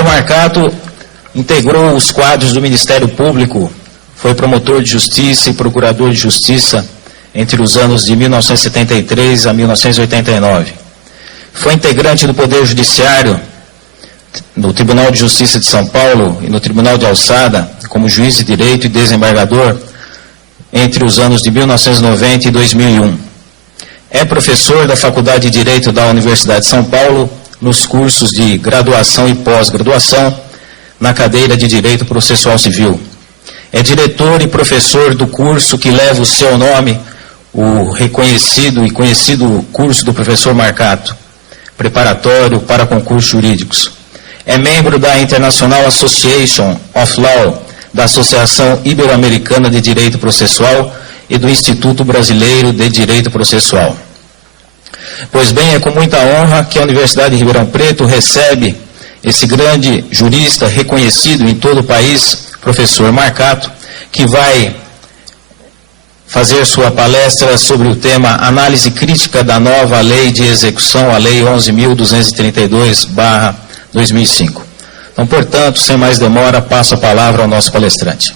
professor Marcato integrou os quadros do Ministério Público, foi promotor de Justiça e procurador de Justiça entre os anos de 1973 a 1989. Foi integrante do Poder Judiciário no Tribunal de Justiça de São Paulo e no Tribunal de Alçada, como juiz de direito e desembargador, entre os anos de 1990 e 2001. É professor da Faculdade de Direito da Universidade de São Paulo, nos cursos de graduação e pós-graduação, na cadeira de Direito Processual Civil. É diretor e professor do curso que leva o seu nome, o reconhecido e conhecido curso do professor Marcato, preparatório para concursos jurídicos. É membro da International Association of Law, da Associação Ibero-Americana de Direito Processual e do Instituto Brasileiro de Direito Processual. Pois bem, é com muita honra que a Universidade de Ribeirão Preto recebe esse grande jurista reconhecido em todo o país, professor Marcato, que vai fazer sua palestra sobre o tema Análise Crítica da Nova Lei de Execução, a Lei 11.232/2005. Então, portanto, sem mais demora, passo a palavra ao nosso palestrante.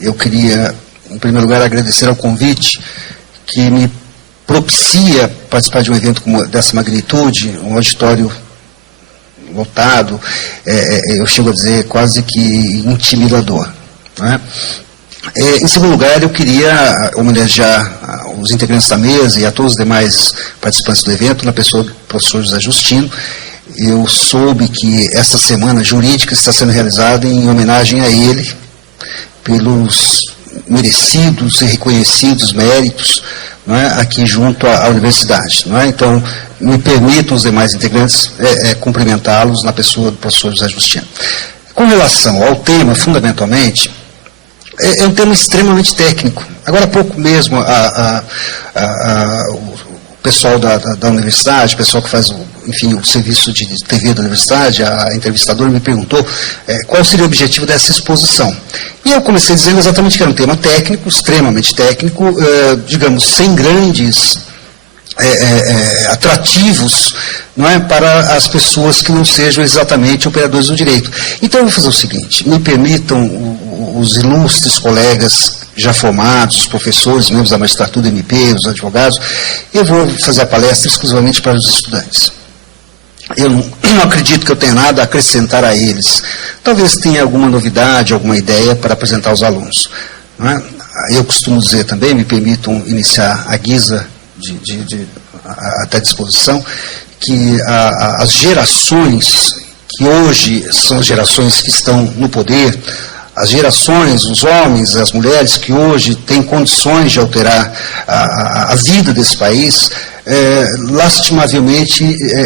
Eu queria, em primeiro lugar, agradecer ao convite que me propicia participar de um evento dessa magnitude, um auditório lotado, eu chego a dizer quase que intimidador. Né? Em segundo lugar, eu queria homenagear os integrantes da mesa e a todos os demais participantes do evento, na pessoa do professor José Justino. Eu soube que esta semana jurídica está sendo realizada em homenagem a ele, pelos merecidos e reconhecidos méritos, não é, aqui junto à universidade. Não é? Então, me permitam os demais integrantes cumprimentá-los na pessoa do professor José Justino. Com relação ao tema, fundamentalmente, é um tema extremamente técnico. Agora há pouco mesmo, o pessoal da universidade, o pessoal que faz o serviço de TV da universidade, a entrevistadora me perguntou qual seria o objetivo dessa exposição. E eu comecei dizendo exatamente que era um tema técnico, extremamente técnico, digamos, sem grandes atrativos, não é, para as pessoas que não sejam exatamente operadores do direito. Então eu vou fazer o seguinte, me permitam os ilustres colegas já formados, os professores, membros da magistratura, MP, os advogados, eu vou fazer a palestra exclusivamente para os estudantes. Eu não acredito que eu tenha nada a acrescentar a eles. Talvez tenha alguma novidade, alguma ideia para apresentar aos alunos. Não é? Eu costumo dizer também, me permitam iniciar a guisa até disposição, que as gerações que hoje são as gerações que estão no poder, as gerações, os homens, as mulheres que hoje têm condições de alterar a vida desse país, lastimavelmente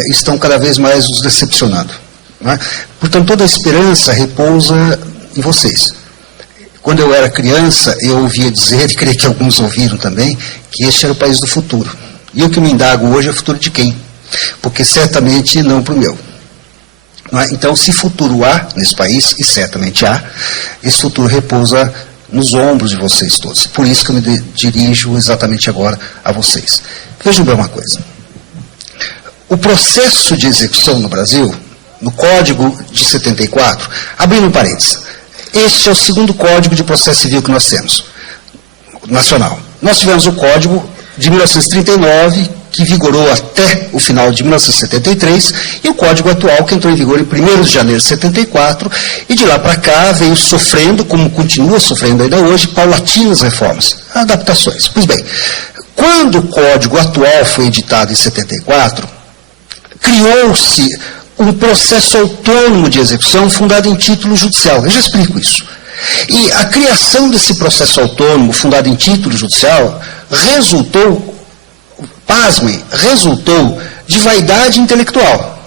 estão cada vez mais nos decepcionando. Não é? Portanto, toda a esperança repousa em vocês. Quando eu era criança, eu ouvia dizer, e creio que alguns ouviram também, que este era o país do futuro. E o que me indago hoje é o futuro de quem? Porque certamente não para o meu. Não é? Então, se futuro há nesse país, e certamente há, esse futuro repousa nos ombros de vocês todos. Por isso que eu me dirijo exatamente agora a vocês. Vejam bem uma coisa. O processo de execução no Brasil, no Código de 74, abrindo um parênteses, este é o segundo Código de Processo Civil que nós temos, nacional. Nós tivemos o Código de 1939, que vigorou até o final de 1973, e o Código atual, que entrou em vigor em 1º de janeiro de 74, e de lá para cá veio sofrendo, como continua sofrendo ainda hoje, paulatinas reformas, adaptações. Pois bem, quando o Código atual foi editado em 74, criou-se um processo autônomo de execução fundado em título judicial. Eu já explico isso. E a criação desse processo autônomo fundado em título judicial resultou, pasmem, resultou de vaidade intelectual.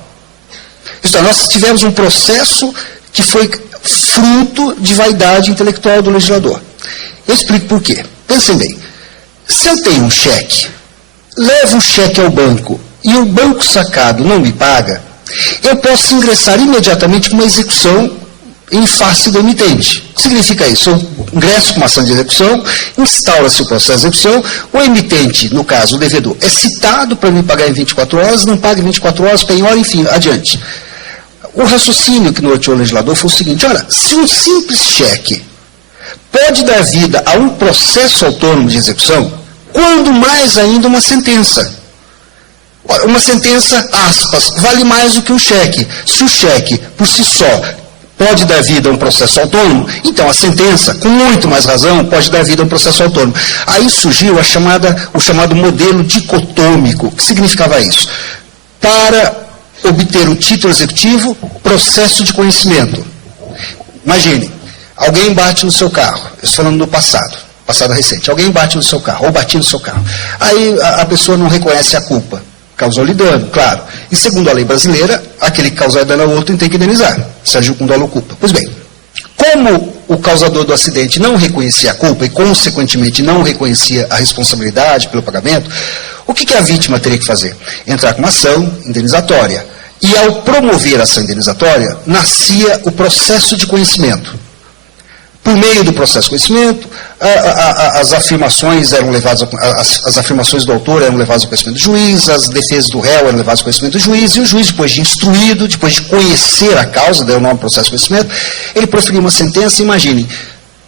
Isto é, nós tivemos um processo que foi fruto de vaidade intelectual do legislador. Eu explico por quê. Pensem bem. Se eu tenho um cheque, levo o cheque ao banco e o banco sacado não me paga, eu posso ingressar imediatamente com uma execução em face do emitente. O que significa isso? Eu ingresso com uma ação de execução, instaura-se o processo de execução, o emitente, no caso o devedor, é citado para me pagar em 24 horas, não paga em 24 horas, penhora, enfim, adiante. O raciocínio que norteou o legislador foi o seguinte: olha, se um simples cheque pode dar vida a um processo autônomo de execução, quando mais ainda uma sentença. Uma sentença, aspas, vale mais do que um cheque. Se o cheque, por si só, pode dar vida a um processo autônomo, então a sentença, com muito mais razão, pode dar vida a um processo autônomo. Aí surgiu o chamado modelo dicotômico. O que significava isso? Para obter o título executivo, processo de conhecimento. Imagine, alguém bate no seu carro, eu estou falando do passado recente, alguém bate no seu carro, ou bati no seu carro. Aí a pessoa não reconhece a culpa. Causou-lhe dano, claro. E segundo a lei brasileira, aquele que causar dano ao outro tem que indenizar, se agiu com dolo ou culpa. Pois bem, como o causador do acidente não reconhecia a culpa e, consequentemente, não reconhecia a responsabilidade pelo pagamento, o que a vítima teria que fazer? Entrar com uma ação indenizatória. E, ao promover a ação indenizatória, nascia o processo de conhecimento. Por meio do processo de conhecimento, as afirmações eram levadas, as afirmações do autor eram levadas ao conhecimento do juiz, as defesas do réu eram levadas ao conhecimento do juiz, e o juiz, depois de instruído, depois de conhecer a causa, deu o nome processo de conhecimento, ele proferia uma sentença, imaginem,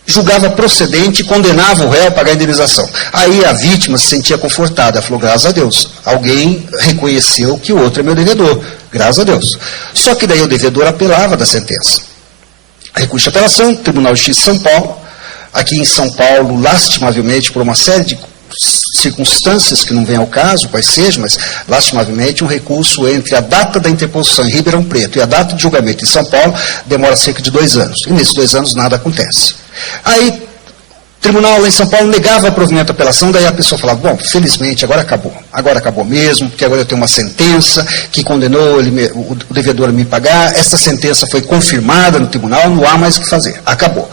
julgava procedente e condenava o réu a pagar a indenização. Aí a vítima se sentia confortada, falou, graças a Deus, alguém reconheceu que o outro é meu devedor, graças a Deus. Só que daí o devedor apelava da sentença. Recurso de apelação, Tribunal de Justiça de São Paulo. Aqui em São Paulo, lastimavelmente, por uma série de circunstâncias que não vem ao caso, quais sejam, mas lastimavelmente, um recurso entre a data da interposição em Ribeirão Preto e a data de julgamento em São Paulo demora cerca de 2 anos. E nesses 2 anos nada acontece. Aí, o tribunal lá em São Paulo negava a provimento da apelação, daí a pessoa falava, bom, felizmente, agora acabou mesmo, porque agora eu tenho uma sentença que condenou o devedor a me pagar, essa sentença foi confirmada no tribunal, não há mais o que fazer, acabou.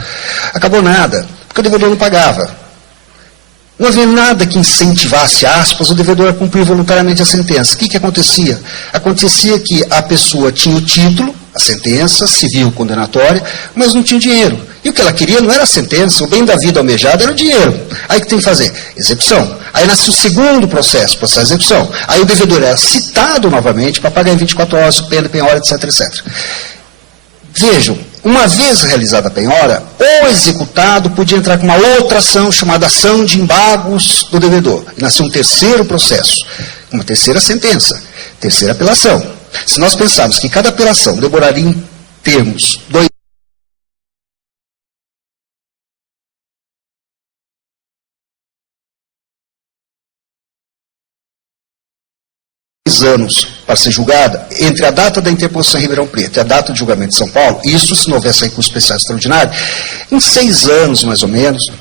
Acabou nada, porque o devedor não pagava. Não havia nada que incentivasse, aspas, o devedor a cumprir voluntariamente a sentença. O que acontecia? Acontecia que a pessoa tinha o título, a sentença civil condenatória, mas não tinha dinheiro. E o que ela queria não era a sentença, o bem da vida almejado era o dinheiro. Aí o que tem que fazer? Execução. Aí nasce o segundo processo de execução. Aí o devedor era citado novamente para pagar em 24 horas, pena, penhora, etc, etc. Vejam, uma vez realizada a penhora, o executado podia entrar com uma outra ação, chamada ação de embargos do devedor. E nasceu um terceiro processo, uma terceira sentença, terceira apelação. Se nós pensarmos que cada apelação demoraria em termos 2 anos para ser julgada, entre a data da interposição em Ribeirão Preto e a data de julgamento de São Paulo, isso se não houvesse recurso especial extraordinário, em 6 anos, mais ou menos,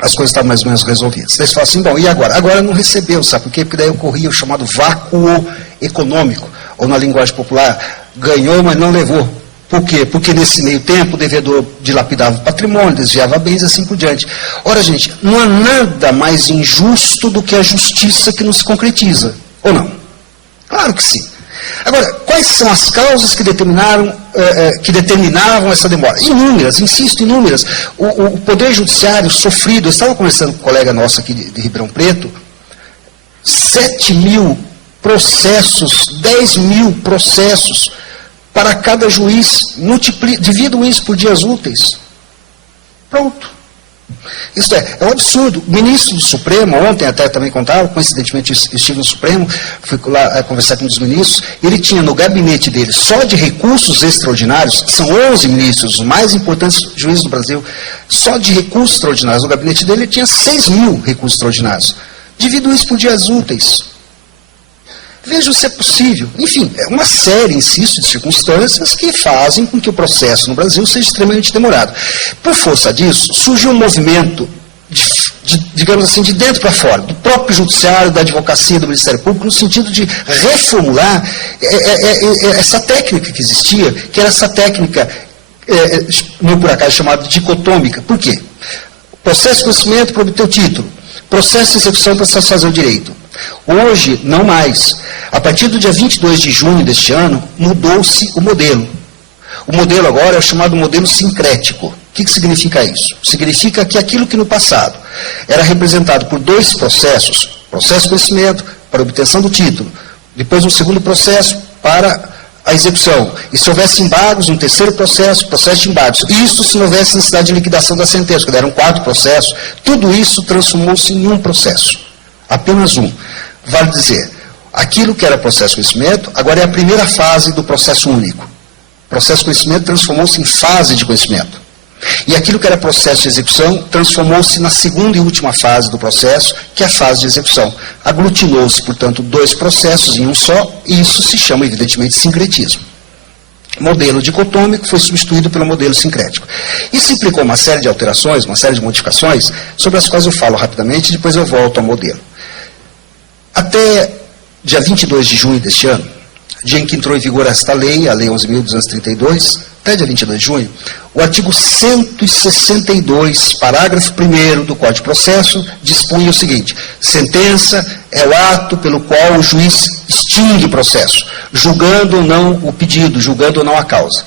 as coisas estavam mais ou menos resolvidas. Daí você fala assim, bom, e agora? Agora não recebeu, sabe por quê? Porque daí ocorria o chamado vácuo econômico, ou na linguagem popular, ganhou, mas não levou. Por quê? Porque nesse meio tempo o devedor dilapidava o patrimônio, desviava bens e assim por diante. Ora, gente, não há nada mais injusto do que a justiça que não se concretiza, ou não? Claro que sim. Agora, quais são as causas que determinavam essa demora? Inúmeras, insisto, inúmeras. O Poder Judiciário sofrido, eu estava conversando com um colega nosso aqui de Ribeirão Preto, 7.000 processos, 10.000 processos para cada juiz, divida isso por dias úteis. Pronto. Isso é um absurdo. O ministro do Supremo, ontem até também contava, coincidentemente estive no Supremo, fui lá conversar com um dos ministros, ele tinha no gabinete dele, só de recursos extraordinários, são 11 ministros, os mais importantes juízes do Brasil, só de recursos extraordinários no gabinete dele, ele tinha 6.000 recursos extraordinários. Divido isso por dias úteis. Vejam se é possível. Enfim, é uma série, insisto, de circunstâncias que fazem com que o processo no Brasil seja extremamente demorado. Por força disso, surgiu um movimento, digamos assim, de dentro para fora, do próprio judiciário, da advocacia, do Ministério Público, no sentido de reformular essa técnica que existia, que era essa técnica, não por acaso chamada dicotômica. Por quê? Processo de conhecimento para obter o título, processo de execução para satisfazer o direito. Hoje, não mais. A partir do dia 22 de junho deste ano, mudou-se o modelo. O modelo agora é o chamado modelo sincrético. O que significa isso? Significa que aquilo que no passado era representado por 2 processos, processo de conhecimento para obtenção do título, depois um segundo processo para a execução. E se houvesse embargos, um terceiro processo, processo de embargos. Isso se não houvesse necessidade de liquidação da sentença, que eram 4 processos. Tudo isso transformou-se em um processo. Apenas um. Vale dizer, aquilo que era processo de conhecimento, agora é a primeira fase do processo único. O processo de conhecimento transformou-se em fase de conhecimento. E aquilo que era processo de execução transformou-se na segunda e última fase do processo, que é a fase de execução. Aglutinou-se, portanto, 2 processos em um só, e isso se chama, evidentemente, sincretismo. O modelo dicotômico foi substituído pelo modelo sincrético. Isso implicou uma série de alterações, uma série de modificações, sobre as quais eu falo rapidamente e depois eu volto ao modelo. Até dia 22 de junho deste ano, dia em que entrou em vigor esta lei, a Lei 11.232, até dia 22 de junho, o artigo 162, parágrafo 1º do Código de Processo, dispunha o seguinte: sentença é o ato pelo qual o juiz extingue o processo, julgando ou não o pedido, julgando ou não a causa.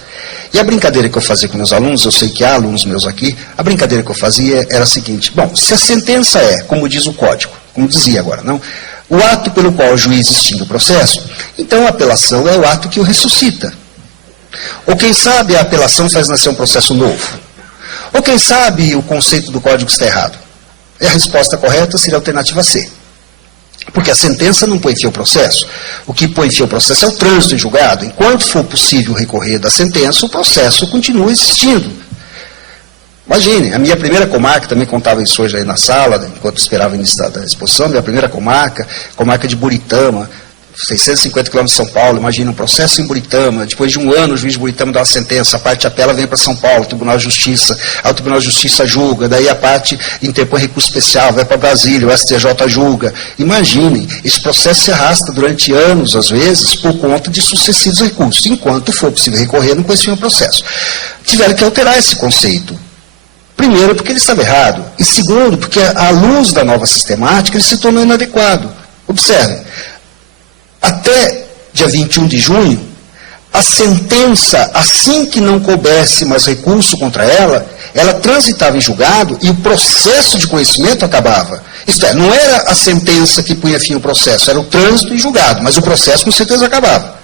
E a brincadeira que eu fazia com meus alunos, eu sei que há alunos meus aqui, a brincadeira que eu fazia era a seguinte: bom, se a sentença é, como diz o Código, como dizia agora, não, o ato pelo qual o juiz extingue o processo, então a apelação é o ato que o ressuscita. Ou quem sabe a apelação faz nascer um processo novo. Ou quem sabe o conceito do código está errado. E a resposta correta seria a alternativa C. Porque a sentença não põe fim ao processo. O que põe fim ao processo é o trânsito em julgado. Enquanto for possível recorrer da sentença, o processo continua existindo. Imagine, a minha primeira comarca, também contava isso hoje aí na sala, enquanto esperava o início da exposição, minha primeira comarca de Buritama, 650 km de São Paulo, imagina um processo em Buritama, depois de um ano o juiz de Buritama dá uma sentença, a parte apela vem para São Paulo, Tribunal de Justiça, aí o Tribunal de Justiça julga, daí a parte interpõe recurso especial, vai para Brasília, o STJ julga. Imaginem, esse processo se arrasta durante anos, às vezes, por conta de sucessivos recursos. Enquanto for possível recorrer, não conhecia o processo. Tiveram que alterar esse conceito. Primeiro, porque ele estava errado, e segundo, porque à luz da nova sistemática, ele se tornou inadequado. Observem, até dia 21 de junho, a sentença, assim que não coubesse mais recurso contra ela, ela transitava em julgado e o processo de conhecimento acabava. Isto é, não era a sentença que punha fim ao processo, era o trânsito em julgado, mas o processo com certeza acabava.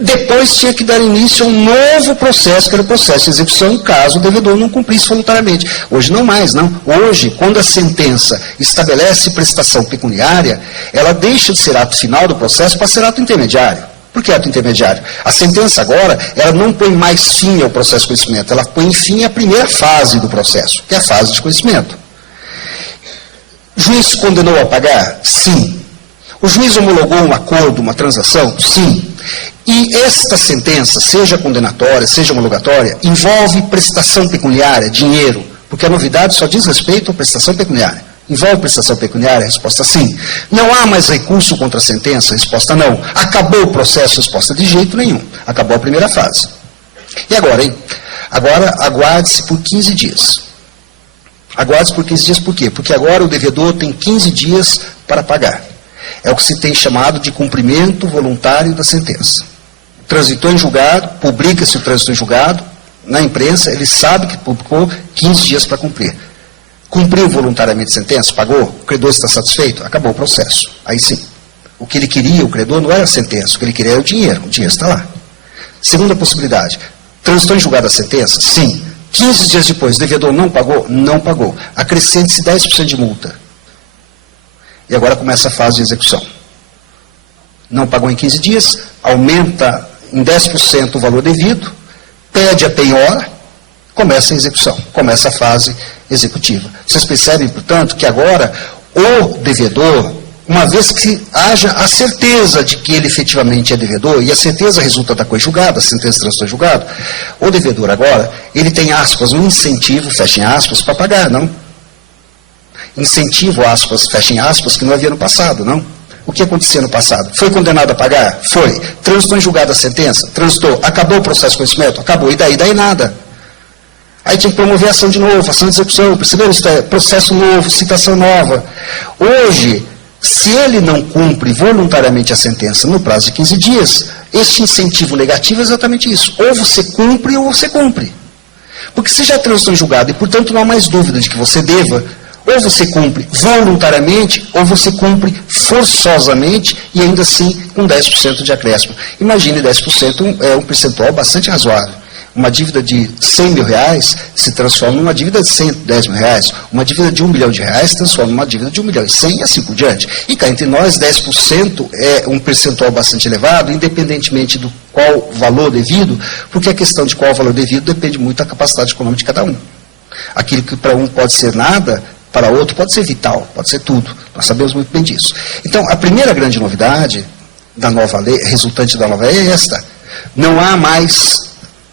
Depois tinha que dar início a um novo processo, que era o processo de execução, caso o devedor não cumprisse voluntariamente. Hoje não mais, não. Hoje, quando a sentença estabelece prestação pecuniária, ela deixa de ser ato final do processo para ser ato intermediário. Por que ato intermediário? A sentença agora, ela não põe mais fim ao processo de conhecimento, ela põe fim à primeira fase do processo, que é a fase de conhecimento. O juiz condenou a pagar? Sim. O juiz homologou um acordo, uma transação? Sim. E esta sentença, seja condenatória, seja homologatória, envolve prestação pecuniária, dinheiro, porque a novidade só diz respeito à prestação pecuniária. Envolve prestação pecuniária? Resposta sim. Não há mais recurso contra a sentença? Resposta não. Acabou o processo? Resposta de jeito nenhum. Acabou a primeira fase. E agora, hein? Agora aguarde-se por 15 dias. Aguarde-se por 15 dias por quê? Porque agora o devedor tem 15 dias para pagar. É o que se tem chamado de cumprimento voluntário da sentença. Transitou em julgado, publica-se o trânsito em julgado, na imprensa, ele sabe que publicou 15 dias para cumprir. Cumpriu voluntariamente a sentença, pagou, o credor está satisfeito, acabou o processo. Aí sim. O que ele queria, o credor, não era a sentença, o que ele queria era o dinheiro está lá. Segunda possibilidade, transitou em julgado a sentença? Sim. 15 dias depois, o devedor não pagou? Não pagou. Acrescente-se 10% de multa. E agora começa a fase de execução. Não pagou em 15 dias, aumenta em 10% o valor devido, pede a penhora, começa a execução, começa a fase executiva. Vocês percebem, portanto, que agora o devedor, uma vez que haja a certeza de que ele efetivamente é devedor, e a certeza resulta da coisa julgada, a sentença transitou em julgado, o devedor agora, ele tem aspas, um incentivo, fechem aspas, para pagar, não? Incentivo, aspas, fechem aspas, que não havia no passado, não? O que acontecia no passado? Foi condenado a pagar? Foi. Transitou em julgado a sentença? Transitou. Acabou o processo de conhecimento? Acabou. E daí? Daí nada. Aí tinha que promover ação de novo, ação de execução. Perceberam? Isso é processo novo, citação nova. Hoje, se ele não cumpre voluntariamente a sentença no prazo de 15 dias, este incentivo negativo é exatamente isso. Ou você cumpre ou você cumpre. Porque se já transitou em julgado e, portanto, não há mais dúvida de que você deva, Ou você cumpre voluntariamente, ou você cumpre forçosamente e ainda assim com 10% de acréscimo. Imagine, 10% é um percentual bastante razoável. Uma dívida de 100 mil reais se transforma numa dívida de 110 mil reais. Uma dívida de 1 milhão de reais se transforma numa dívida de 1 milhão e 100 e assim por diante. E cá entre nós, 10% é um percentual bastante elevado, independentemente do qual valor devido, porque a questão de qual valor devido depende muito da capacidade econômica de cada um. Aquilo que para um pode ser nada, para outro pode ser vital, pode ser tudo. Nós sabemos muito bem disso. Então, a primeira grande novidade da nova lei, resultante da nova lei, é esta. Não há mais,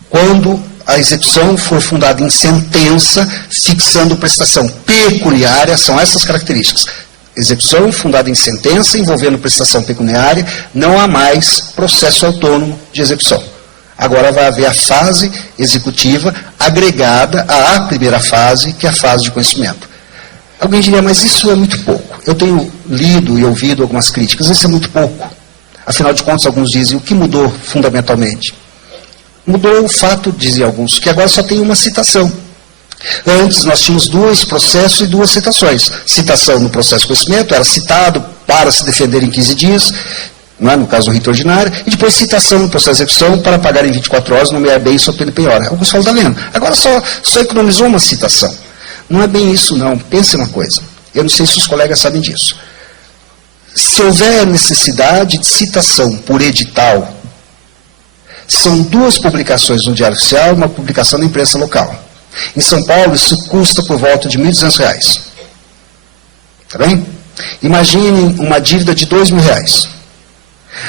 quando a execução for fundada em sentença, fixando prestação pecuniária, são essas características. Execução fundada em sentença, envolvendo prestação pecuniária, não há mais processo autônomo de execução. Agora vai haver a fase executiva agregada à primeira fase, que é a fase de conhecimento. Alguém diria, mas isso é muito pouco. Eu tenho lido e ouvido algumas críticas, isso é muito pouco. Afinal de contas, alguns dizem, o que mudou fundamentalmente? Mudou o fato, dizem alguns, que agora só tem uma citação. Antes nós tínhamos 2 processos e 2 citações. Citação no processo de conhecimento, era citado para se defender em 15 dias, não é? No caso do rito ordinário, e depois citação no processo de execução para pagar em 24 horas, nomear bem sob pena de penhora. Alguns falam, está vendo? Agora só economizou uma citação. Não é bem isso, não. Pense uma coisa. Eu não sei se os colegas sabem disso. Se houver necessidade de citação por edital, são 2 publicações no Diário Oficial e uma publicação na imprensa local. Em São Paulo, isso custa por volta de R$ 1.200. Está bem? Imaginem uma dívida de R$ 2.000.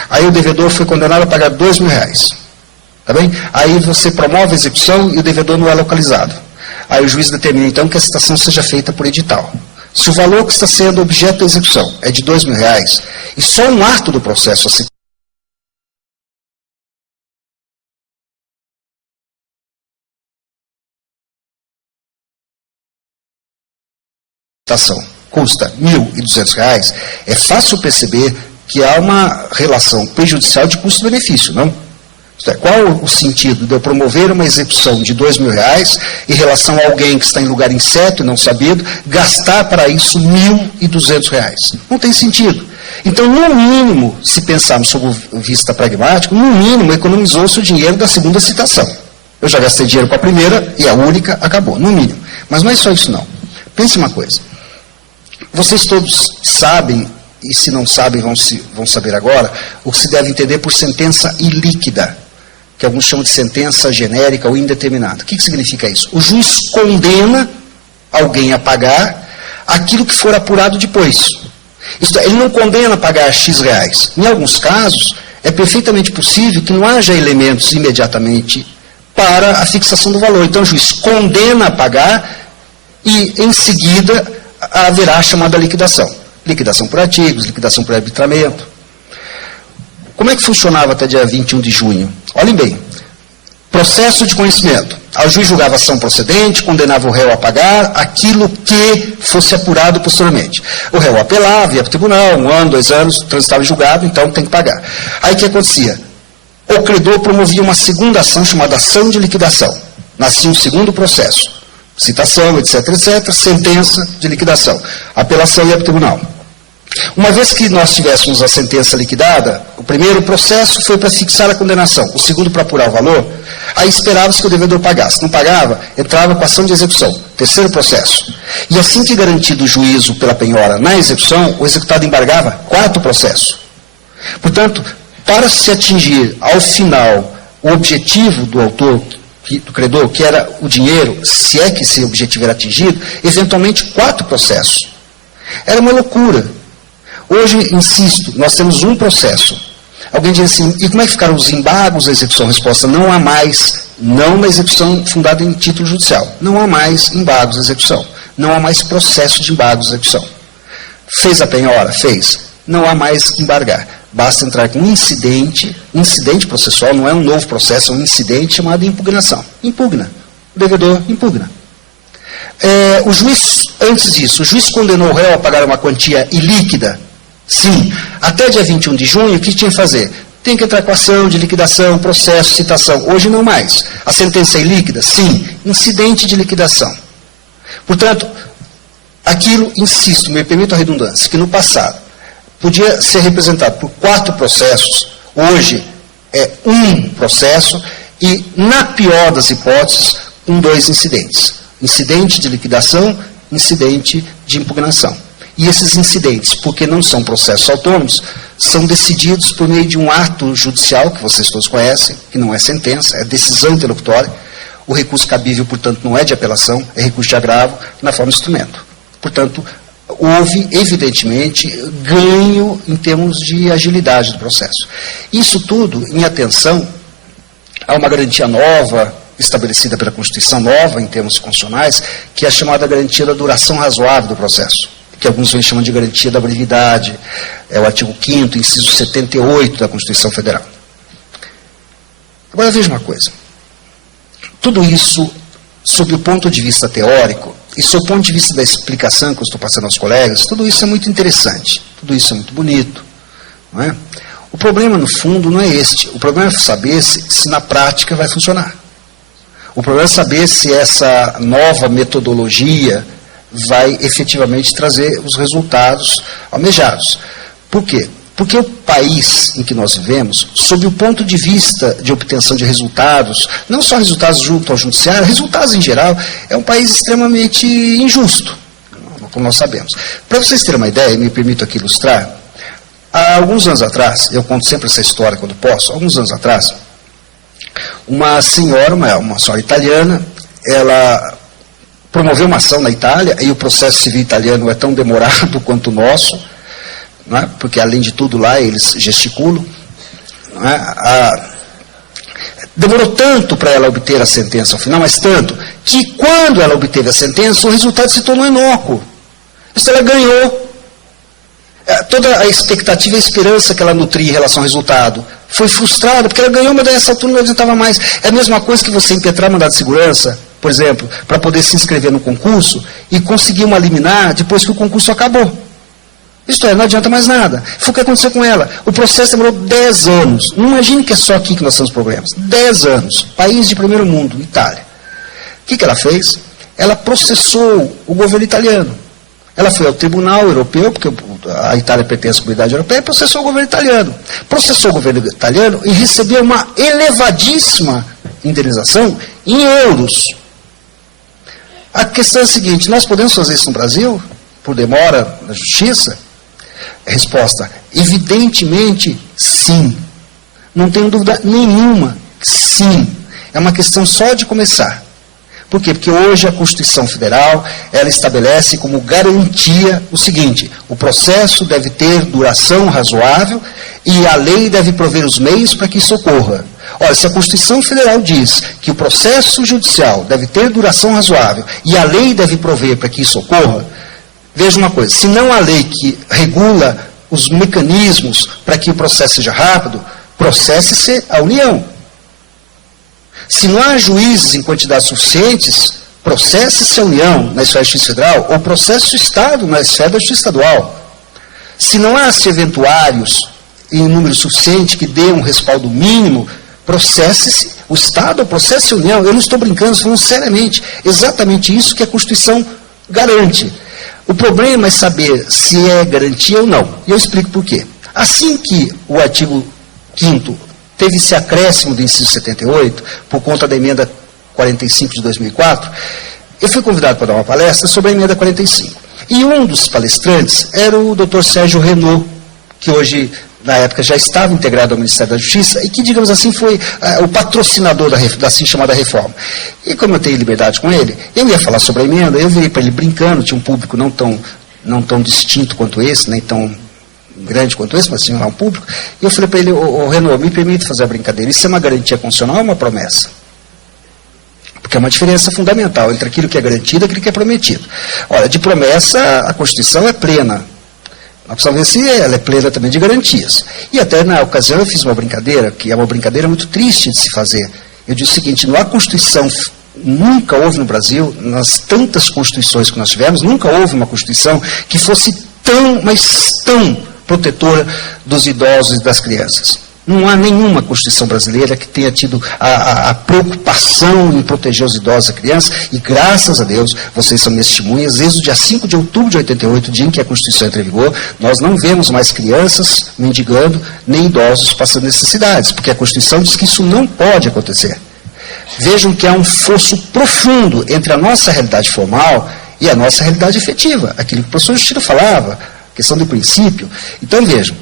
Aí o devedor foi condenado a pagar R$ 2.000. Tá bem? Aí você promove a execução e o devedor não é localizado. Aí o juiz determina, então, que a citação seja feita por edital. Se o valor que está sendo objeto da execução é de R$ 2.000, e só um ato do processo, a citação custa R$ 1.200, é fácil perceber que há uma relação prejudicial de custo-benefício, não? Isto é, qual o sentido de eu promover uma execução de R$ 2.000 em relação a alguém que está em lugar incerto e não sabido, gastar para isso R$ 1.200? Não tem sentido. Então, no mínimo, se pensarmos sob o vista pragmático, no mínimo economizou-se o dinheiro da segunda citação. Eu já gastei dinheiro com a primeira e a única acabou, no mínimo. Mas não é só isso, não. Pense uma coisa. Vocês todos sabem, e se não sabem vão saber agora, o que se deve entender por sentença ilíquida, que alguns chamam de sentença genérica ou indeterminada. O que significa isso? O juiz condena alguém a pagar aquilo que for apurado depois. Isto é, ele não condena a pagar X reais. Em alguns casos, é perfeitamente possível que não haja elementos imediatamente para a fixação do valor. Então o juiz condena a pagar e, em seguida, haverá a chamada liquidação. Liquidação por artigos, liquidação por arbitramento. Como é que funcionava até dia 21 de junho? Olhem bem. Processo de conhecimento. O juiz julgava a ação procedente, condenava o réu a pagar aquilo que fosse apurado posteriormente. O réu apelava, ia para o tribunal, 1 ano, 2 anos, transitava em julgado, então tem que pagar. Aí o que acontecia? O credor promovia uma segunda ação chamada ação de liquidação. Nascia um segundo processo. Citação, etc, etc, sentença de liquidação. Apelação ia para o tribunal. Uma vez que nós tivéssemos a sentença liquidada, o primeiro processo foi para fixar a condenação, o segundo para apurar o valor, aí esperava-se que o devedor pagasse. Não pagava, entrava com a ação de execução, terceiro processo. E assim que garantido o juízo pela penhora na execução, o executado embargava, quarto processo. Portanto, para se atingir ao final o objetivo do autor, do credor, que era o dinheiro, se é que esse objetivo era atingido, eventualmente 4 processos. Era uma loucura. Hoje, insisto, nós temos um processo. Alguém diz assim, e como é que ficaram os embargos da execução? Resposta, não há mais, não na execução fundada em título judicial. Não há mais embargos da execução. Não há mais processo de embargos da execução. Fez a penhora? Fez. Não há mais que embargar. Basta entrar com um incidente processual, não é um novo processo, é um incidente chamado impugnação. Impugna. O devedor impugna. O juiz, antes disso, o juiz condenou o réu a pagar uma quantia ilíquida? Sim. Até dia 21 de junho, o que tinha que fazer? Tem que entrar com ação de liquidação, processo, citação. Hoje não mais. A sentença é ilíquida? Sim. Incidente de liquidação. Portanto, Aquilo, insisto, me permito a redundância, que no passado podia ser representado por 4 processos, hoje é um processo e, na pior das hipóteses, com 2 incidentes. Incidente de liquidação, incidente de impugnação. E esses incidentes, porque não são processos autônomos, são decididos por meio de um ato judicial, que vocês todos conhecem, que não é sentença, é decisão interlocutória. O recurso cabível, portanto, não é de apelação, é recurso de agravo na forma de instrumento. Portanto, houve, evidentemente, ganho em termos de agilidade do processo. Isso tudo em atenção a uma garantia nova, estabelecida pela Constituição, nova em termos constitucionais, que é a chamada garantia da duração razoável do processo, que alguns vêm chamando de garantia da brevidade, é o artigo 5º, inciso 78 da Constituição Federal. Agora veja uma coisa, tudo isso, sob o ponto de vista teórico, e sob o ponto de vista da explicação que eu estou passando aos colegas, tudo isso é muito interessante, tudo isso é muito bonito, não é? O problema, no fundo, não é este, o problema é saber se na prática vai funcionar. O problema é saber se essa nova metodologia vai efetivamente trazer os resultados almejados. Por quê? Porque o país em que nós vivemos, sob o ponto de vista de obtenção de resultados, não só resultados junto ao judiciário, resultados em geral, é um país extremamente injusto, como nós sabemos. Para vocês terem uma ideia, me permito aqui ilustrar, há alguns anos atrás, eu conto sempre essa história quando posso, alguns anos atrás, uma senhora italiana, ela promoveu uma ação na Itália, e o processo civil italiano é tão demorado quanto o nosso, não é? Porque, além de tudo, lá eles gesticulam. Não é? Demorou tanto para ela obter a sentença ao final, mas tanto, que quando ela obteve a sentença, o resultado se tornou inócuo. Isso ela ganhou. Toda a expectativa e a esperança que ela nutria em relação ao resultado foi frustrada, porque ela ganhou, mas dessa altura não adiantava mais. É a mesma coisa que você impetrar mandado de segurança, por exemplo, para poder se inscrever no concurso e conseguir uma liminar depois que o concurso acabou. Isto é, não adianta mais nada. Foi o que aconteceu com ela. O processo demorou 10 anos. Não imagine que é só aqui que nós temos problemas. 10 anos. País de primeiro mundo, Itália. O que ela fez? Ela processou o governo italiano. Ela foi ao Tribunal Europeu, porque a Itália pertence à Comunidade Europeia, e processou o governo italiano. Processou o governo italiano e recebeu uma elevadíssima indenização em euros. A questão é a seguinte, nós podemos fazer isso no Brasil, por demora na justiça? Resposta, evidentemente, sim. Não tenho dúvida nenhuma, sim. É uma questão só de começar. Por quê? Porque hoje a Constituição Federal, ela estabelece como garantia o seguinte, o processo deve ter duração razoável e a lei deve prover os meios para que isso ocorra. Olha, se a Constituição Federal diz que o processo judicial deve ter duração razoável e a lei deve prover para que isso ocorra, veja uma coisa, se não há lei que regula os mecanismos para que o processo seja rápido, processe-se a União. Se não há juízes em quantidades suficientes, processe-se a União na esfera da Justiça Federal ou processe o Estado na esfera da Justiça Estadual. Se não há serventuários em número suficiente que dê um respaldo mínimo, processe-se o Estado ou processe a União. Eu não estou brincando, estou falando seriamente. Exatamente isso que a Constituição garante. O problema é saber se é garantia ou não. E eu explico por quê. Assim que o artigo 5º teve esse acréscimo do inciso 78, por conta da emenda 45 de 2004, eu fui convidado para dar uma palestra sobre a emenda 45. E um dos palestrantes era o Dr. Sérgio Renaud, que hoje, na época, já estava integrado ao Ministério da Justiça e que, digamos assim, foi o patrocinador da assim chamada reforma. E como eu tenho liberdade com ele, eu ia falar sobre a emenda, eu virei para ele brincando, tinha um público não tão distinto quanto esse, nem tão grande quanto esse, mas tinha lá um público, e eu falei para ele, Renaud, me permite fazer a brincadeira, isso é uma garantia constitucional ou uma promessa? Porque é uma diferença fundamental entre aquilo que é garantido e aquilo que é prometido. Olha, de promessa, a Constituição é plena. Nós precisamos ver se ela é plena também de garantias. E até na ocasião eu fiz uma brincadeira, que é uma brincadeira muito triste de se fazer. Eu disse o seguinte, a Constituição nunca houve no Brasil, nas tantas Constituições que nós tivemos, nunca houve uma Constituição que fosse tão, mas tão protetora dos idosos e das crianças. Não há nenhuma Constituição brasileira que tenha tido a preocupação em proteger os idosos e crianças, e graças a Deus, vocês são minhas testemunhas, desde o dia 5 de outubro de 88, dia em que a Constituição entra em vigor, nós não vemos mais crianças mendigando, nem idosos passando necessidades, porque a Constituição diz que isso não pode acontecer. Vejam que há um fosso profundo entre a nossa realidade formal e a nossa realidade efetiva, aquilo que o professor Justino falava, questão do princípio. Então vejam,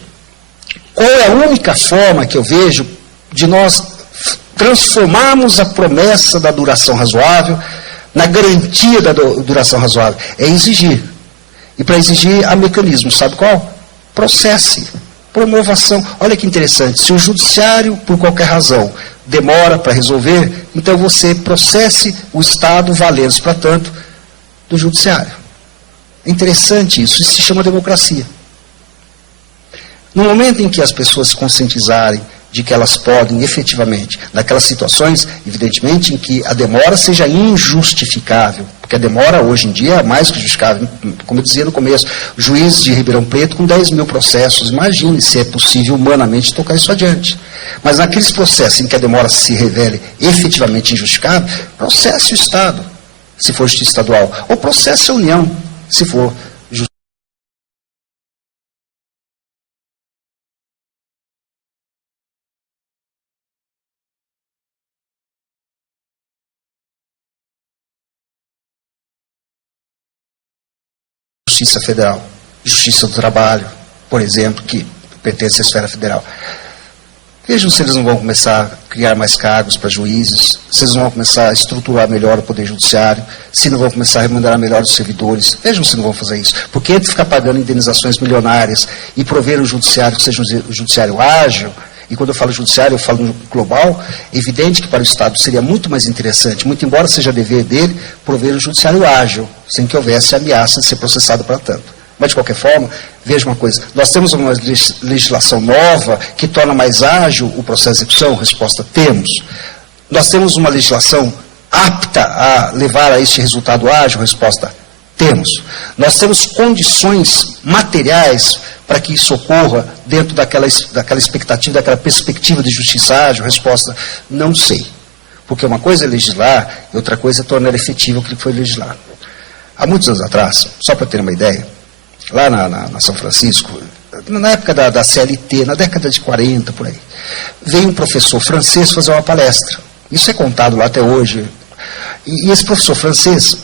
qual é a única forma que eu vejo de nós transformarmos a promessa da duração razoável na garantia da duração razoável? É exigir. E para exigir há mecanismo, sabe qual? Processe, promova ação. Olha que interessante, se o judiciário, por qualquer razão, demora para resolver, então você processe o Estado valendo-se, para tanto, do judiciário. É interessante isso se chama democracia. No momento em que as pessoas se conscientizarem de que elas podem, efetivamente, naquelas situações, evidentemente, em que a demora seja injustificável, porque a demora, hoje em dia, é mais que justificável. Como eu dizia no começo, juiz de Ribeirão Preto com 10 mil processos, imagine se é possível humanamente tocar isso adiante. Mas naqueles processos em que a demora se revele efetivamente injustificável, processe o Estado, se for justiça estadual, ou processe a União, se for Justiça Federal, Justiça do Trabalho, por exemplo, que pertence à esfera federal. Vejam se eles não vão começar a criar mais cargos para juízes, se eles não vão começar a estruturar melhor o Poder Judiciário, se não vão começar a remunerar melhor os servidores. Vejam se não vão fazer isso. Porque entre ficar pagando indenizações milionárias e prover um judiciário que seja um judiciário ágil, e quando eu falo judiciário, eu falo no global, é evidente que para o Estado seria muito mais interessante, muito embora seja dever dele, prover um judiciário ágil, sem que houvesse ameaça de ser processado para tanto. Mas, de qualquer forma, veja uma coisa, nós temos uma legislação nova que torna mais ágil o processo de execução? Resposta, temos. Nós temos uma legislação apta a levar a este resultado ágil? Resposta, temos. Nós temos condições materiais para que isso ocorra dentro daquela expectativa, daquela perspectiva de justiça ágil? Resposta, não sei. Porque uma coisa é legislar e outra coisa é tornar efetivo aquilo que foi legislado. Há muitos anos atrás, só para ter uma ideia, lá na São Francisco, na época da CLT, na década de 40, por aí, veio um professor francês fazer uma palestra. Isso é contado lá até hoje. E esse professor francês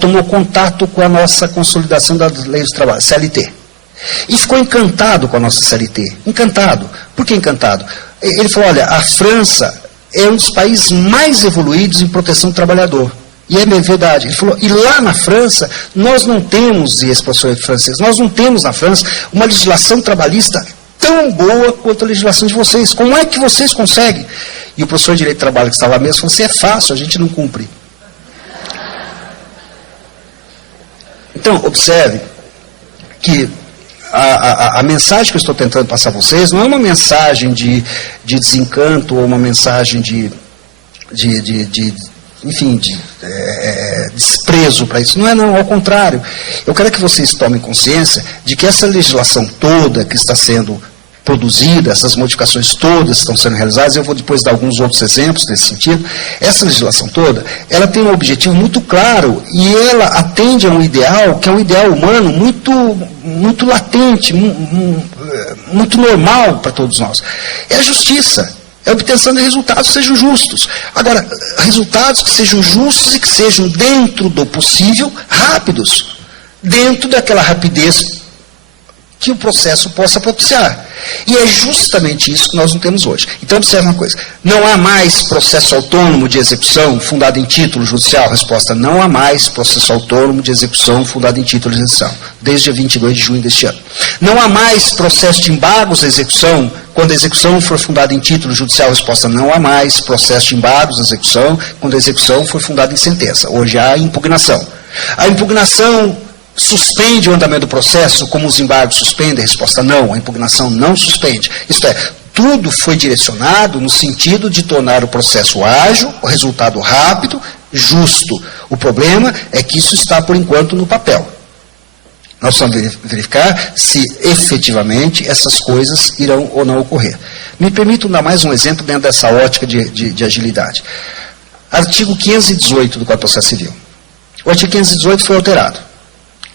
tomou contato com a nossa consolidação das leis do trabalho, CLT. E ficou encantado com a nossa CLT. Encantado. Por que encantado? Ele falou, olha, a França é um dos países mais evoluídos em proteção do trabalhador. E é verdade. Ele falou, e lá na França, nós não temos, e esse professor francês, nós não temos na França uma legislação trabalhista tão boa quanto a legislação de vocês. Como é que vocês conseguem? E o professor de Direito do Trabalho que estava lá mesmo falou assim, é fácil, a gente não cumpre. Então, observe que a mensagem que eu estou tentando passar a vocês não é uma mensagem de desencanto ou uma mensagem de desprezo para isso. Não é, não, ao contrário. Eu quero que vocês tomem consciência de que essa legislação toda que está sendo produzida, essas modificações todas que estão sendo realizadas, eu vou depois dar alguns outros exemplos nesse sentido, essa legislação toda, ela tem um objetivo muito claro e ela atende a um ideal, que é um ideal humano muito latente, muito normal para todos nós. É a justiça. É a obtenção de resultados que sejam justos. Agora, resultados que sejam justos e que sejam, dentro do possível, rápidos. Dentro daquela rapidez que o processo possa propiciar. E é justamente isso que nós não temos hoje. Então, observe uma coisa. Não há mais processo autônomo de execução fundado em título judicial? Resposta, não há mais processo autônomo de execução fundado em título de execução. Desde dia 22 de junho deste ano. Não há mais processo de embargos à execução quando a execução for fundada em título judicial? Resposta, não há mais processo de embargos à execução quando a execução for fundada em sentença. Hoje há impugnação. A impugnação suspende o andamento do processo como os embargos suspendem? A resposta, não, a impugnação não suspende. Isto é, tudo foi direcionado no sentido de tornar o processo ágil, o resultado rápido, justo. O problema é que isso está, por enquanto, no papel. Nós precisamos verificar se efetivamente essas coisas irão ou não ocorrer. Me permitam dar mais um exemplo dentro dessa ótica de agilidade. Artigo 518 do Código de Processo Civil. O artigo 518 foi alterado.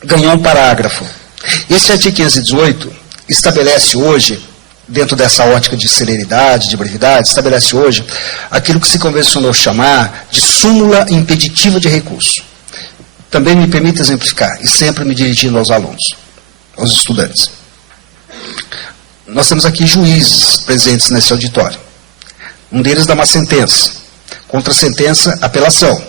Ganhou um parágrafo. Esse artigo 518 estabelece hoje, dentro dessa ótica de celeridade, de brevidade, estabelece hoje aquilo que se convencionou chamar de súmula impeditiva de recurso. Também me permite exemplificar, e sempre me dirigindo aos alunos, aos estudantes. Nós temos aqui juízes presentes nesse auditório. Um deles dá uma sentença. Contra a sentença, apelação.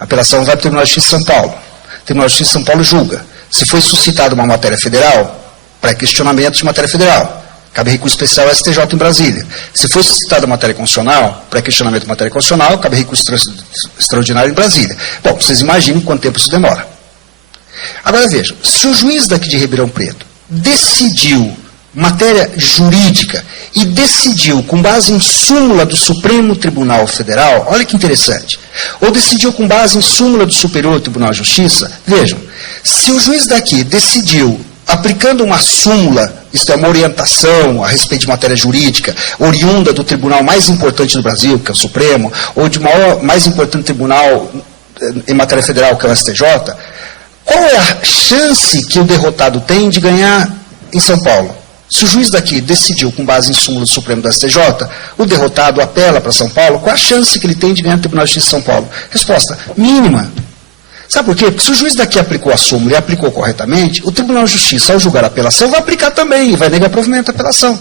A apelação vai para o Tribunal de Justiça de São Paulo. O Tribunal de Justiça de São Paulo julga. Se foi suscitada uma matéria federal, pré-questionamento de matéria federal. Cabe recurso especial ao STJ em Brasília. Se foi suscitada matéria constitucional, pré-questionamento de matéria constitucional, cabe recurso extraordinário em Brasília. Bom, vocês imaginem quanto tempo isso demora. Agora vejam, se o juiz daqui de Ribeirão Preto decidiu matéria jurídica e decidiu com base em súmula do Supremo Tribunal Federal, olha que interessante, ou decidiu com base em súmula do Superior Tribunal de Justiça, vejam, se o juiz daqui decidiu aplicando uma súmula, isto é, uma orientação a respeito de matéria jurídica, oriunda do tribunal mais importante do Brasil, que é o Supremo, ou de mais importante tribunal em matéria federal, que é o STJ, qual é a chance que o derrotado tem de ganhar em São Paulo? Se o juiz daqui decidiu com base em súmula do Supremo do STJ, o derrotado apela para São Paulo, qual a chance que ele tem de ganhar no Tribunal de Justiça de São Paulo? Resposta, mínima. Sabe por quê? Porque se o juiz daqui aplicou a súmula e aplicou corretamente, o Tribunal de Justiça, ao julgar a apelação, vai aplicar também e vai negar provimento à apelação.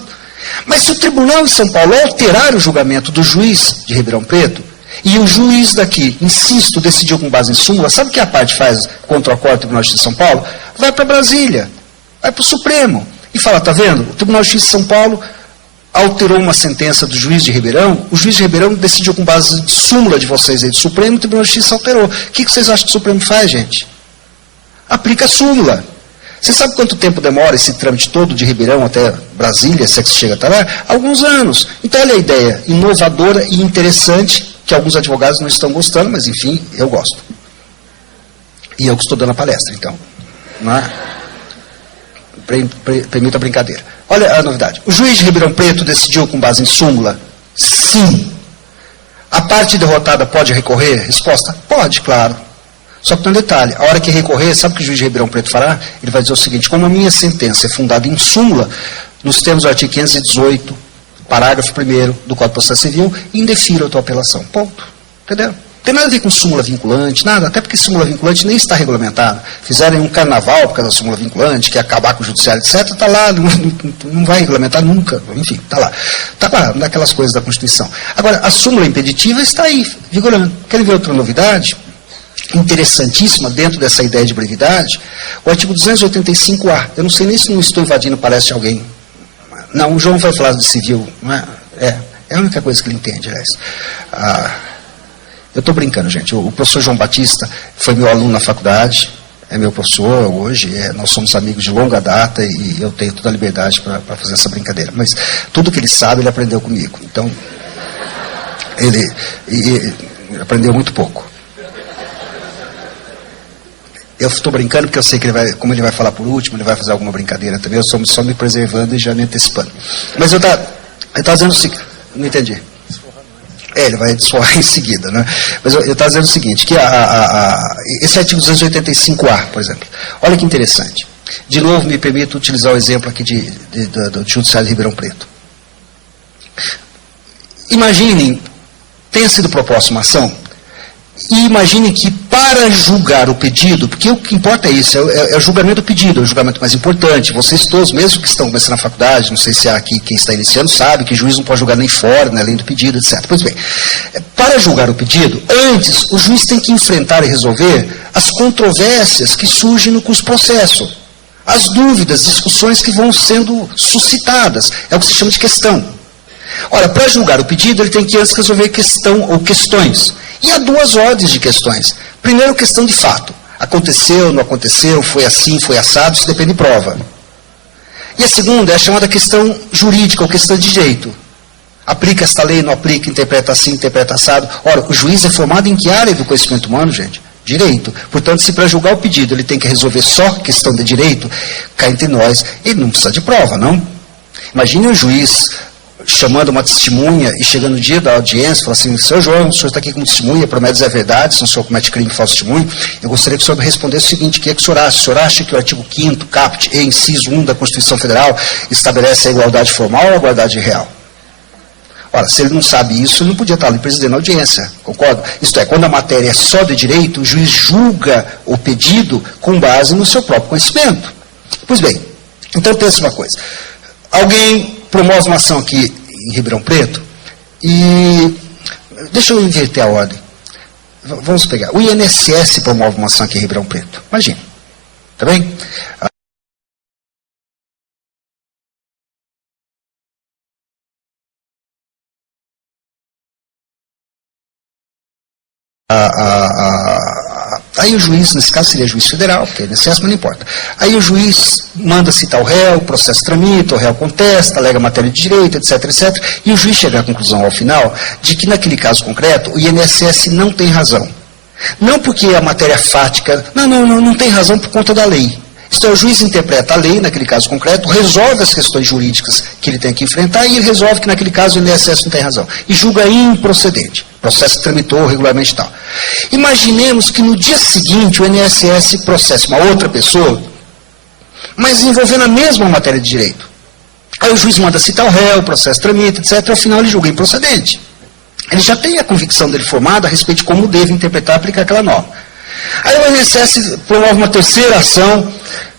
Mas se o Tribunal de São Paulo alterar o julgamento do juiz de Ribeirão Preto, e o juiz daqui, insisto, decidiu com base em súmula, sabe o que a parte faz contra o acordo do Tribunal de Justiça de São Paulo? Vai para Brasília, vai para o Supremo, e fala, está vendo? O Tribunal de Justiça de São Paulo alterou uma sentença do juiz de Ribeirão, o juiz de Ribeirão decidiu com base em súmula de vocês aí do Supremo, o Tribunal de Justiça alterou. O que vocês acham que o Supremo faz, gente? Aplica a súmula. Você sabe quanto tempo demora esse trâmite todo de Ribeirão até Brasília, se é que se chega até lá? Alguns anos. Então, olha a ideia inovadora e interessante, que alguns advogados não estão gostando, mas, enfim, eu gosto. E eu que estou dando a palestra, então. Não é? Permita a brincadeira. Olha a novidade. O juiz de Ribeirão Preto decidiu com base em súmula? Sim. A parte derrotada pode recorrer? Resposta? Pode, claro. Só que tem um detalhe. A hora que recorrer, sabe o que o juiz de Ribeirão Preto fará? Ele vai dizer o seguinte, como a minha sentença é fundada em súmula, nos termos do artigo 518, parágrafo 1º do Código de Processo Civil, indefiro a tua apelação. Ponto. Entendeu? Não tem nada a ver com súmula vinculante, nada, até porque súmula vinculante nem está regulamentada. Fizeram um carnaval por causa da súmula vinculante, que ia acabar com o judiciário, etc., está lá, não vai regulamentar nunca, enfim, está lá. Está lá, naquelas coisas da Constituição. Agora, a súmula impeditiva está aí, vigorando. Querem ver outra novidade? Interessantíssima, dentro dessa ideia de brevidade, o artigo 285A. Eu não sei nem se não estou invadindo palestra de alguém. Não, o João vai falar de civil, não é? É a única coisa que ele entende, aliás. Eu estou brincando, gente. O professor João Batista foi meu aluno na faculdade, é meu professor hoje, nós somos amigos de longa data e eu tenho toda a liberdade para fazer essa brincadeira. Mas tudo que ele sabe, ele aprendeu comigo. Então, ele aprendeu muito pouco. Eu estou brincando porque eu sei que ele vai, como ele vai falar por último, ele vai fazer alguma brincadeira também. Eu estou só me preservando e já me antecipando. Mas eu estava dizendo o seguinte, não entendi. Ele vai desfoar em seguida, né? Mas eu estava dizendo o seguinte, que esse artigo 285A, por exemplo, olha que interessante. De novo, me permito utilizar o exemplo aqui do Judiciário de Ribeirão Preto. Imaginem, tenha sido proposta uma ação, e imaginem que para julgar o pedido, porque o que importa é isso, é o julgamento do pedido, é o julgamento mais importante. Vocês todos, mesmo que estão começando na faculdade, não sei se há aqui quem está iniciando, sabe que o juiz não pode julgar nem fora, nem além do pedido, etc. Pois bem, para julgar o pedido, antes o juiz tem que enfrentar e resolver as controvérsias que surgem no curso do processo. As dúvidas, discussões que vão sendo suscitadas. É o que se chama de questão. Ora, para julgar o pedido, ele tem que antes resolver questão ou questões. E há duas ordens de questões. Primeiro, questão de fato. Aconteceu, não aconteceu, foi assim, foi assado, isso depende de prova. E a segunda é a chamada questão jurídica, ou questão de direito. Aplica esta lei, não aplica, interpreta assim, interpreta assado. Ora, o juiz é formado em que área do conhecimento humano, gente? Direito. Portanto, se para julgar o pedido ele tem que resolver só questão de direito, cá entre nós, ele não precisa de prova, não? Imagine um juiz chamando uma testemunha e chegando no dia da audiência, fala assim, seu João, o senhor está aqui como testemunha, promete dizer a verdade, se o senhor comete crime falso testemunho, eu gostaria que o senhor me respondesse o seguinte, o que o senhor acha? O senhor acha que o artigo 5º, caput, e inciso 1 da Constituição Federal estabelece a igualdade formal ou a igualdade real? Ora, se ele não sabe isso, ele não podia estar ali presidendo a audiência, concorda? Isto é, quando a matéria é só de direito, o juiz julga o pedido com base no seu próprio conhecimento. Pois bem, então pensa uma coisa. Alguém promove uma ação aqui em Ribeirão Preto e... Deixa eu inverter a ordem. Vamos pegar. O INSS promove uma ação aqui em Ribeirão Preto. Imagina. Tá bem? Aí o juiz, nesse caso seria juiz federal, porque é INSS, mas não importa. Aí o juiz manda citar o réu, o processo tramita, o réu contesta, alega matéria de direito, etc, etc. E o juiz chega à conclusão, ao final, de que naquele caso concreto, o INSS não tem razão. Não porque a matéria fática, não tem razão por conta da lei. Então o juiz interpreta a lei, naquele caso concreto, resolve as questões jurídicas que ele tem que enfrentar e ele resolve que naquele caso o INSS não tem razão. E julga improcedente. O processo tramitou regularmente e tal. Imaginemos que no dia seguinte o INSS processe uma outra pessoa, mas envolvendo a mesma matéria de direito. Aí o juiz manda citar o réu, o processo tramita, etc. Ao final ele julga improcedente. Ele já tem a convicção dele formada a respeito de como deve interpretar e aplicar aquela norma. Aí o INSS promove uma terceira ação,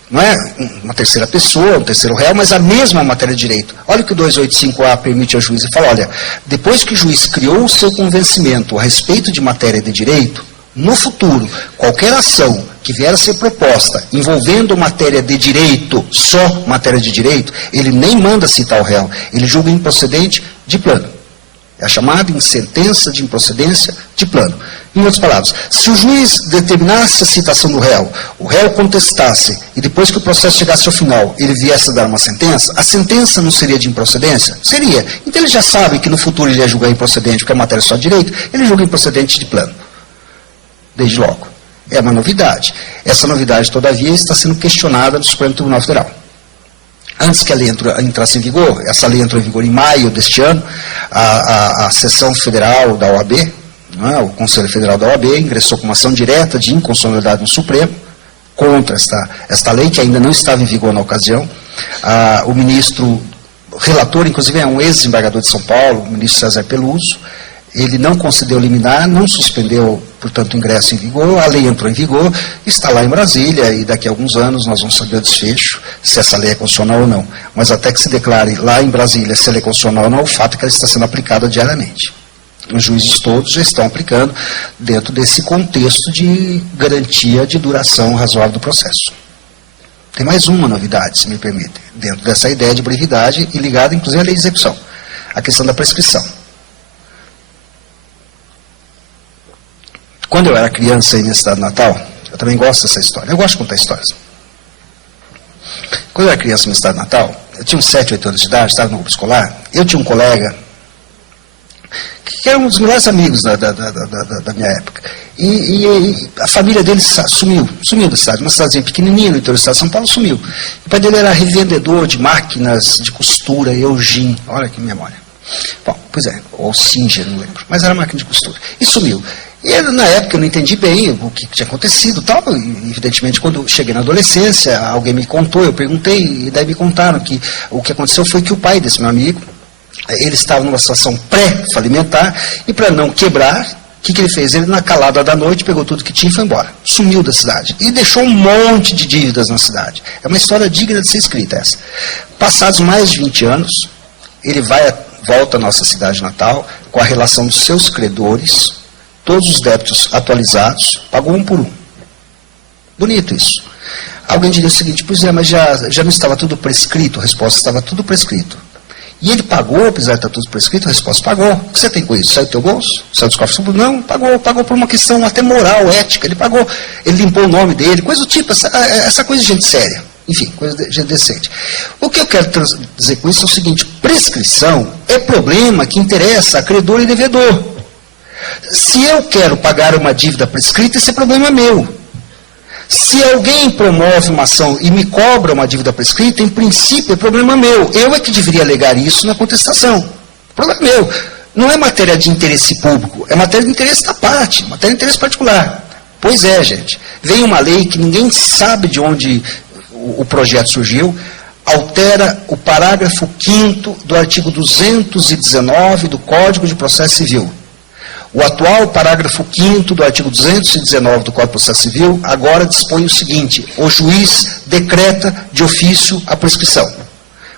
não é? Uma terceira pessoa, um terceiro réu, mas a mesma matéria de direito. Olha o que o 285A permite ao juiz e fala, olha, depois que o juiz criou o seu convencimento a respeito de matéria de direito, no futuro, qualquer ação que vier a ser proposta envolvendo matéria de direito, só matéria de direito, ele nem manda citar o réu, ele julga improcedente de plano. É a chamada em sentença de improcedência de plano. Em outras palavras, se o juiz determinasse a citação do réu, o réu contestasse, e depois que o processo chegasse ao final, ele viesse a dar uma sentença, a sentença não seria de improcedência? Seria. Então ele já sabe que no futuro ele ia julgar improcedente, porque a matéria é só de direito, ele julga improcedente de plano. Desde logo. É uma novidade. Essa novidade, todavia, está sendo questionada no Supremo Tribunal Federal. Antes que a lei entrasse em vigor, essa lei entrou em vigor em maio deste ano, a sessão federal da OAB, o Conselho Federal da OAB, ingressou com uma ação direta de inconstitucionalidade no Supremo, contra esta lei, que ainda não estava em vigor na ocasião. O ministro relator, inclusive, é um ex-desembargador de São Paulo, o ministro César Peluso. Ele não concedeu liminar, não suspendeu, portanto, o ingresso em vigor, a lei entrou em vigor, está lá em Brasília, e daqui a alguns anos nós vamos saber o desfecho, se essa lei é constitucional ou não. Mas até que se declare lá em Brasília se ela é constitucional ou não, o fato é que ela está sendo aplicada diariamente. Os juízes todos já estão aplicando dentro desse contexto de garantia de duração razoável do processo. Tem mais uma novidade, se me permite, dentro dessa ideia de brevidade e ligada, inclusive, à lei de execução, a questão da prescrição. Quando eu era criança aí nesse estado natal, eu também gosto dessa história. Eu gosto de contar histórias. Quando eu era criança no estado natal, eu tinha uns 7, 8 anos de idade, estava no grupo escolar, eu tinha um colega que era um dos melhores amigos da minha época. E a família dele sumiu da cidade, uma cidadezinha pequenininha no interior do estado de São Paulo, sumiu. O pai dele era revendedor de máquinas de costura, Eugene, olha que memória. Bom, pois é, ou Singer, não lembro, mas era máquina de costura. E sumiu. E na época eu não entendi bem o que tinha acontecido, tal. E, evidentemente, quando eu cheguei na adolescência, alguém me contou, eu perguntei, e daí me contaram que o que aconteceu foi que o pai desse meu amigo, ele estava numa situação pré-falimentar, e para não quebrar, o que ele fez? Ele, na calada da noite, pegou tudo que tinha e foi embora. Sumiu da cidade. E deixou um monte de dívidas na cidade. É uma história digna de ser escrita essa. Passados mais de 20 anos, ele volta à nossa cidade natal, com a relação dos seus credores, todos os débitos atualizados, pagou um por um. Bonito isso. Alguém diria o seguinte, pois é, mas já não estava tudo prescrito? A resposta, estava tudo prescrito. E ele pagou, apesar de estar tudo prescrito? A resposta, pagou. O que você tem com isso? Saiu do teu bolso? Saiu dos cofres? Não, pagou por uma questão até moral, ética. Ele pagou, ele limpou o nome dele, coisa do tipo, essa coisa de gente séria. Enfim, coisa de gente decente. O que eu quero dizer com isso é o seguinte, prescrição é problema que interessa a credor e devedor. Se eu quero pagar uma dívida prescrita, esse é problema meu. Se alguém promove uma ação e me cobra uma dívida prescrita, em princípio é problema meu. Eu é que deveria alegar isso na contestação. O problema é meu. Não é matéria de interesse público, é matéria de interesse da parte, matéria de interesse particular. Pois é, gente. Vem uma lei que ninguém sabe de onde o projeto surgiu, altera o parágrafo 5º do artigo 219 do Código de Processo Civil. O atual parágrafo 5º do artigo 219 do Código de Processo Civil agora dispõe o seguinte: o juiz decreta de ofício a prescrição.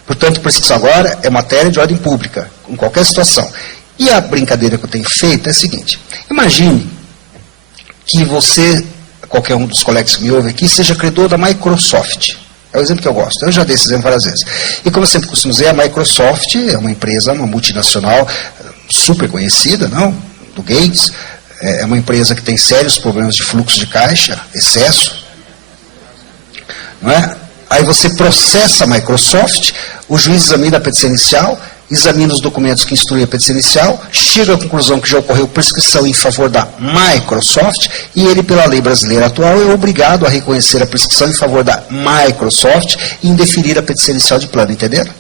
Portanto, prescrição agora é matéria de ordem pública, em qualquer situação. E a brincadeira que eu tenho feito é a seguinte: imagine que você, qualquer um dos colegas que me ouve aqui, seja credor da Microsoft. É o exemplo que eu gosto. Eu já dei esse exemplo várias vezes. E como eu sempre costumo dizer, a Microsoft é uma empresa, uma multinacional super conhecida, não? Do Gates. É uma empresa que tem sérios problemas de fluxo de caixa, excesso. Não é? Aí você processa a Microsoft, o juiz examina a petição inicial, examina os documentos que instruem a petição inicial, chega à conclusão que já ocorreu prescrição em favor da Microsoft, e ele, pela lei brasileira atual, é obrigado a reconhecer a prescrição em favor da Microsoft e indeferir a petição inicial de plano, entenderam?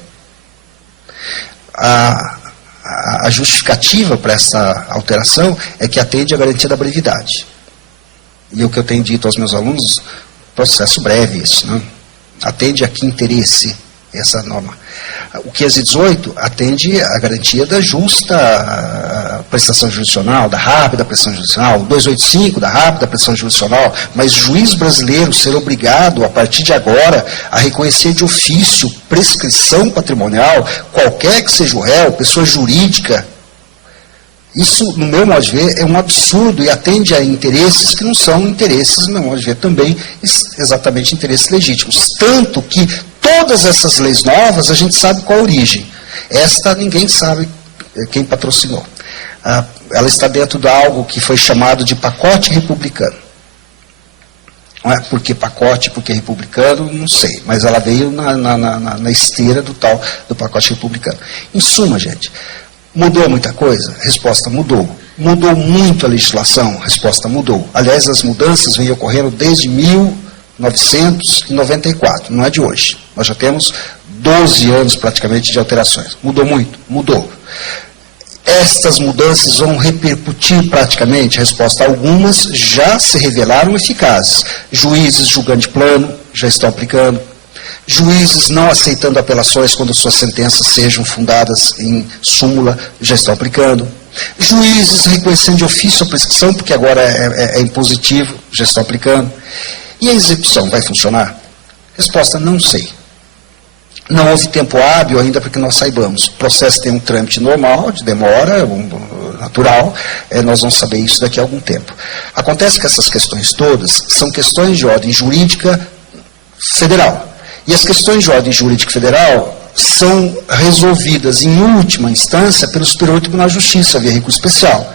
A justificativa para essa alteração é que atende à garantia da brevidade. E o que eu tenho dito aos meus alunos, processo breve isso, né? Atende a que interesse essa norma. O 518 atende à garantia da justa prestação jurisdicional, da rápida prestação jurisdicional, o 285 da rápida prestação jurisdicional, mas o juiz brasileiro ser obrigado, a partir de agora, a reconhecer de ofício prescrição patrimonial, qualquer que seja o réu, pessoa jurídica, isso, no meu modo de ver, é um absurdo e atende a interesses que não são interesses, no meu modo de ver, também exatamente interesses legítimos. Tanto que todas essas leis novas, a gente sabe qual a origem. Esta, ninguém sabe quem patrocinou. Ela está dentro de algo que foi chamado de pacote republicano. Não é porque pacote, porque republicano, não sei. Mas ela veio na esteira do pacote republicano. Em suma, gente, mudou muita coisa? Resposta: mudou. Mudou muito a legislação? Resposta: mudou. Aliás, as mudanças vêm ocorrendo desde 1994, não é de hoje. Nós já temos 12 anos praticamente de alterações. Mudou muito? Mudou. Estas mudanças vão repercutir praticamente? Resposta: algumas já se revelaram eficazes. Juízes julgando de plano já estão aplicando. Juízes não aceitando apelações quando suas sentenças sejam fundadas em súmula já estão aplicando. Juízes reconhecendo de ofício a prescrição, porque agora é impositivo, já estão aplicando. E a execução vai funcionar? Resposta: não sei. Não houve tempo hábil ainda para que nós saibamos. O processo tem um trâmite normal, de demora, natural, nós vamos saber isso daqui a algum tempo. Acontece que essas questões todas são questões de ordem jurídica federal. E as questões de ordem jurídica federal são resolvidas em última instância pelo Superior Tribunal de Justiça, via recurso especial.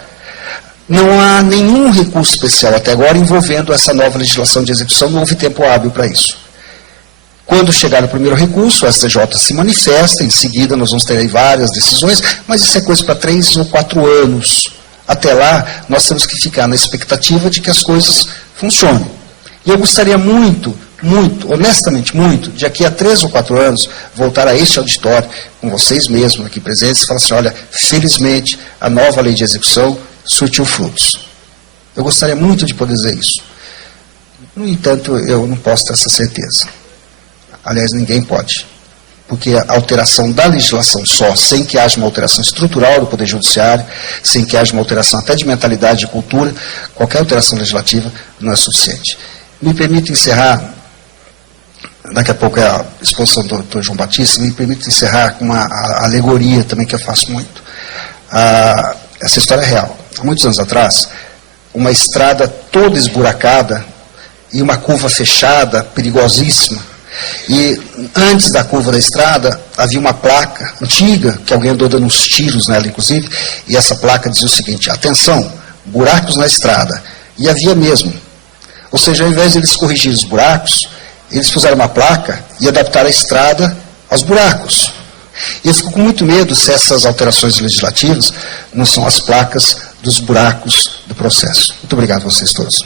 Não há nenhum recurso especial até agora envolvendo essa nova legislação de execução, não houve tempo hábil para isso. Quando chegar o primeiro recurso, o STJ se manifesta, em seguida nós vamos ter aí várias decisões, mas isso é coisa para 3 ou 4 anos. Até lá, nós temos que ficar na expectativa de que as coisas funcionem. E eu gostaria muito, honestamente muito, de aqui a 3 ou 4 anos, voltar a este auditório, com vocês mesmos aqui presentes, e falar assim: olha, felizmente a nova lei de execução surtiu frutos. Eu gostaria muito de poder dizer isso. No entanto, eu não posso ter essa certeza. Aliás, ninguém pode. Porque a alteração da legislação só, sem que haja uma alteração estrutural do Poder Judiciário, sem que haja uma alteração até de mentalidade, de cultura, qualquer alteração legislativa não é suficiente. Me permita encerrar, daqui a pouco é a exposição do Dr. João Batista, me permita encerrar com uma alegoria também que eu faço muito. Essa história é real. Há muitos anos atrás, uma estrada toda esburacada e uma curva fechada, perigosíssima. E antes da curva da estrada, havia uma placa antiga, que alguém andou dando uns tiros nela, inclusive, e essa placa dizia o seguinte: atenção, buracos na estrada. E havia mesmo. Ou seja, ao invés de eles corrigirem os buracos, eles fizeram uma placa e adaptaram a estrada aos buracos. E eu fico com muito medo se essas alterações legislativas não são as placas dos buracos do processo. Muito obrigado a vocês todos.